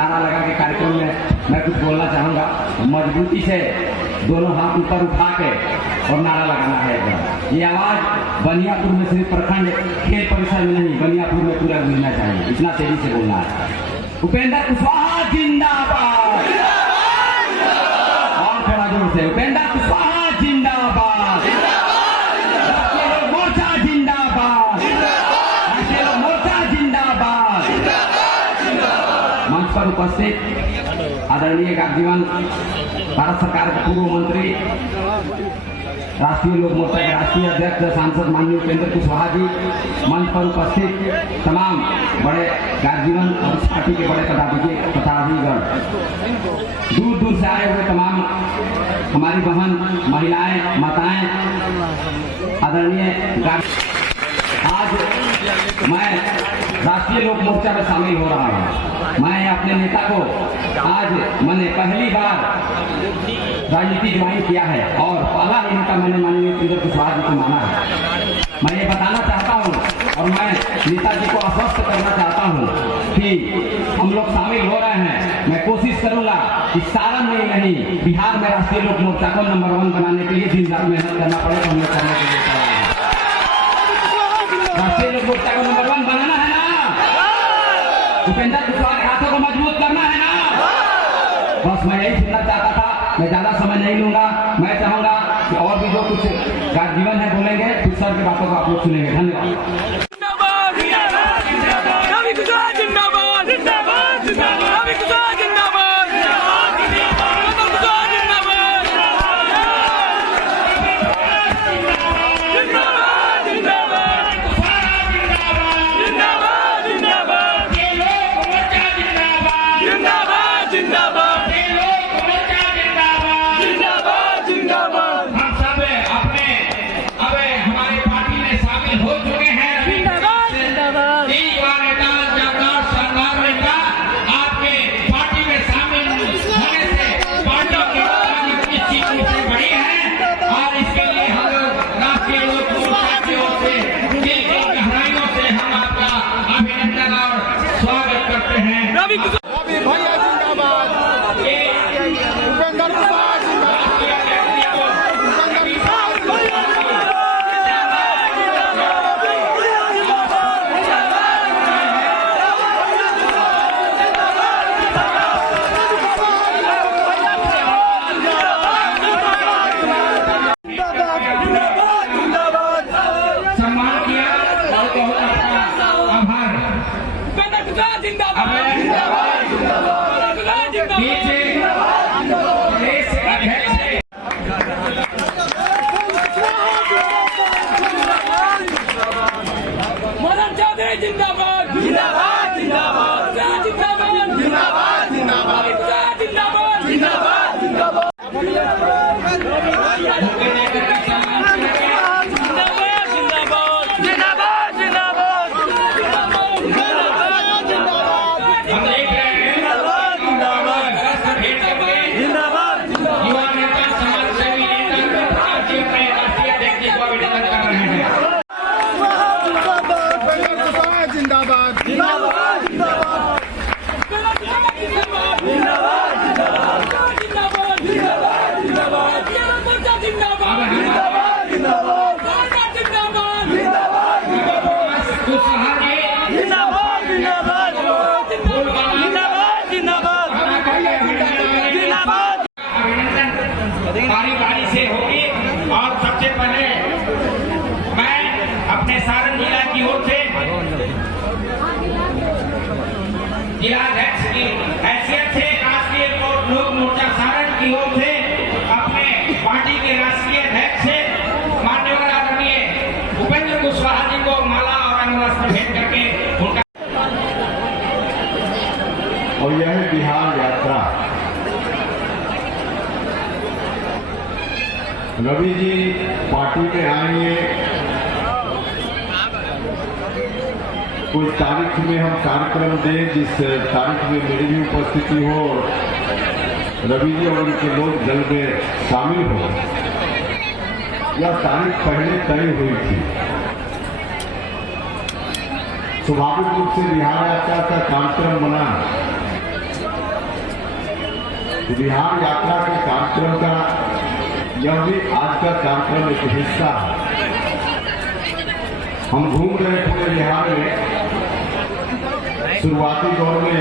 नारा लगा के कार्यक्रम में मैं कुछ बोलना चाहूँगा। मजबूती से दोनों हाथ ऊपर उठा के और नारा लगाना है एकदम। ये आवाज़ बनियापुर में सिर्फ प्रखंड खेल परिसर में नहीं, बनियापुर में पूरा गूंजना चाहिए, इतना तेजी से बोलना है। उपेंद्र कुशवाहा जिंदाबाद, और थोड़ा जोर से, उपेंद्र कुशवाहा जिंदाबाद, राष्ट्रीय लोक मोर्चा जिंदाबाद, राष्ट्रीय लोक मोर्चा जिंदाबाद। मंच पर उपस्थित आदरणीय गार्जीवन भारत सरकार के पूर्व मंत्री, राष्ट्रीय लोक मोर्चा के राष्ट्रीय अध्यक्ष सांसद माननीय उपेंद्र कुशवाहा जी, मंच पर उपस्थित तमाम बड़े गार्जीवन और इस पार्टी के बड़े पदाधिकारीगण, दूर दूर से आए हुए तमाम हमारी बहन, महिलाएं, माताएं, आदरणीय आज मैं राष्ट्रीय लोक मोर्चा में शामिल हो रहा हूँ। मैं अपने नेता को आज मैंने पहली बार राजनीति ज्वाइन किया है और पहला ही नेता मैंने माननीय उपेंद्र कुशवाहा जी को माना है। मैं ये बताना चाहता हूँ और मैं नेताजी को आश्वस्त करना चाहता हूँ कि हम लोग शामिल हो रहे हैं। मैं कोशिश करूंगा कि सारण में नहीं, बिहार में राष्ट्रीय लोक मोर्चा को नंबर 1 बनाने के लिए दिन रात मेहनत करना पड़े तो हम लोग करने के लिए तैयार हैं। राष्ट्रीय लोक मोर्चा को नंबर 1 बनाना है ना, उपेंद्र कुशवाहा के हाथों को मजबूत करना है ना। बस मैं यही सुनना चाहता था, मैं ज्यादा समय नहीं लूंगा। मैं चाहूंगा कि और भी जो कुछ गार्जीवन है बोलेंगे, कुछ सर की बातों को आप लोग सुनेंगे। धन्यवाद। बारी बारी से होगी और सबसे पहले मैं अपने सारण जिला की ओर से जिलाध्यक्ष की हैसियत से राष्ट्रीय लोक मोर्चा सारण की ओर से अपने पार्टी के राष्ट्रीय अध्यक्ष से माननीय आदरणीय उपेंद्र कुशवाहा जी को माला और अंगवस्त्र भेंट करके उनका और यह बिहार यात्रा रवि जी पार्टी में आएंगे, कोई तारीख में हम कार्यक्रम दें जिस तारीख में मेरी भी उपस्थिति हो, रवि जी और उनके लोग दल में शामिल हो। यह तारीख पहले तय हुई थी। स्वाभाविक रूप से बिहार यात्रा का कार्यक्रम बना बिहार यात्रा के कार्यक्रम का यह भी आज का कार्यक्रम एक हिस्सा है। हम घूम रहे पूरे बिहार में। शुरुआती दौर में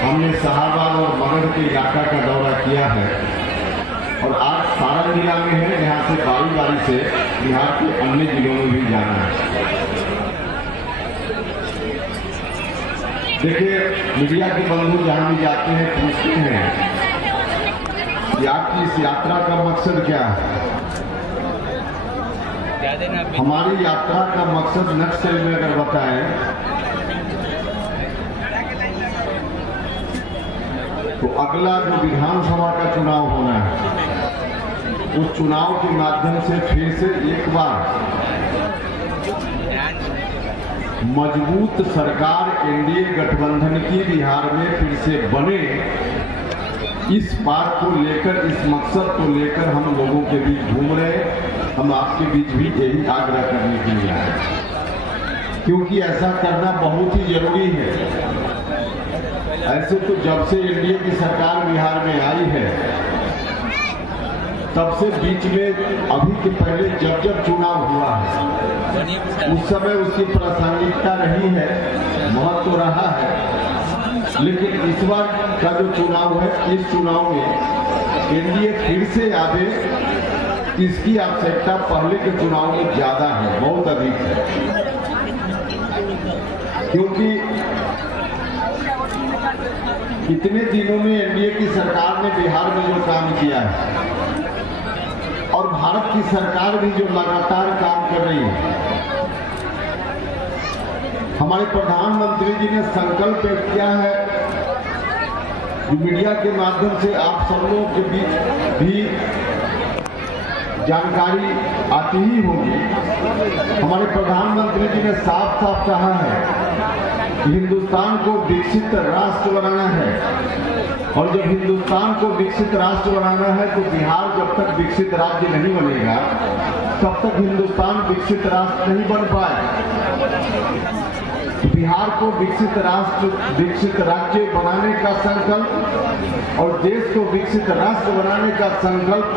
हमने शाहबाद और मगध के इलाका का दौरा किया है और आज सारण जिला में है, यहाँ से बारी बारी से बिहार के अन्य जिलों में भी जाना है। देखिए, मीडिया के बंधु जहाँ भी जाते हैं पूछते हैं कि आपकी इस यात्रा का मकसद क्या है। हमारी यात्रा का मकसद नक्सल में अगर बताएं तो अगला जो विधानसभा का चुनाव होना है, उस चुनाव के माध्यम से फिर से एक बार मजबूत सरकार एनडीए गठबंधन की बिहार में फिर से बने, इस बात को लेकर, इस मकसद को लेकर हम लोगों के बीच घूम रहे। हम आपके बीच भी यही आग्रह करने के लिए आए, क्योंकि ऐसा करना बहुत ही जरूरी है। ऐसे तो जब से एनडीए की सरकार बिहार में आई है, तब से बीच में अभी के पहले जब जब चुनाव हुआ है, उस समय उसकी प्रासंगिकता रही है, महत्व रहा है। लेकिन इस बार का जो चुनाव है, इस चुनाव में एनडीए फिर से आवे, इसकी आवश्यकता पहले के चुनाव में ज्यादा है, बहुत अधिक है। क्योंकि इतने दिनों में एनडीए की सरकार ने बिहार में जो काम किया है और भारत की सरकार भी जो लगातार काम कर रही है, हमारे प्रधानमंत्री जी ने संकल्प व्यक्त किया है, जो मीडिया के माध्यम से आप सब लोगों के बीच भी जानकारी आती ही होगी। हमारे प्रधानमंत्री जी ने साफ साफ कहा है कि हिंदुस्तान को विकसित राष्ट्र बनाना है, और जब हिंदुस्तान को विकसित राष्ट्र बनाना है तो बिहार जब तक विकसित राज्य नहीं बनेगा, तब तक हिंदुस्तान विकसित राष्ट्र नहीं बन पाए। बिहार को विकसित राष्ट्र, विकसित राज्य बनाने का संकल्प और देश को विकसित राष्ट्र बनाने का संकल्प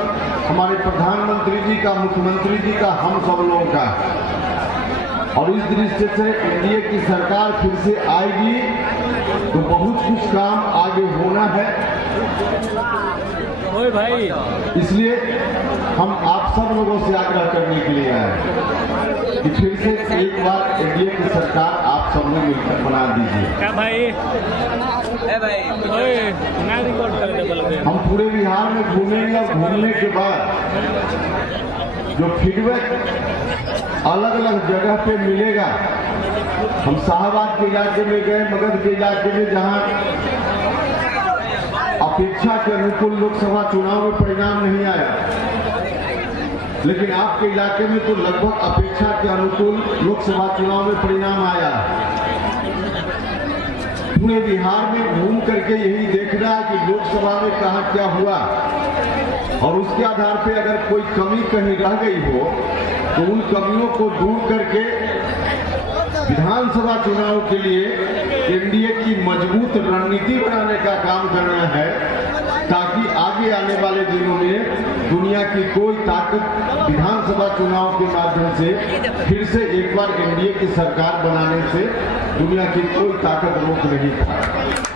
हमारे प्रधानमंत्री जी का, मुख्यमंत्री जी का, हम सब लोगों का। और इस दृष्टि से एनडीए की सरकार फिर से आएगी तो बहुत कुछ काम आगे होना है। ओए भाई, इसलिए हम आप सब लोगों से आग्रह करने के लिए आए कि फिर से एक बार एनडीए की सरकार आप सब लोग मिलकर बना दीजिए। क्या भाई? हम पूरे बिहार में घूमेंगे और घूमने के बाद जो फीडबैक अलग अलग जगह पे मिलेगा, हम शाहबाद के इलाके में गए, मगध के इलाके में, जहां अपेक्षा के अनुकूल लोकसभा चुनाव में परिणाम नहीं आया, लेकिन आपके इलाके में तो लगभग अपेक्षा के अनुकूल लोकसभा चुनाव में परिणाम आया। पूरे बिहार में घूम करके यही देखना है कि लोकसभा में कहाँ क्या हुआ, और उसके आधार पर अगर कोई कमी कहीं रह गई हो तो उन कमियों को दूर करके विधानसभा चुनाव के लिए एनडीए की मजबूत रणनीति बनाने का काम करना है, ताकि आगे आने वाले दिनों में दुनिया की कोई ताकत विधानसभा चुनाव के माध्यम से फिर से एक बार एनडीए की सरकार बनाने से दुनिया की कोई ताकत रोक नहीं पाए।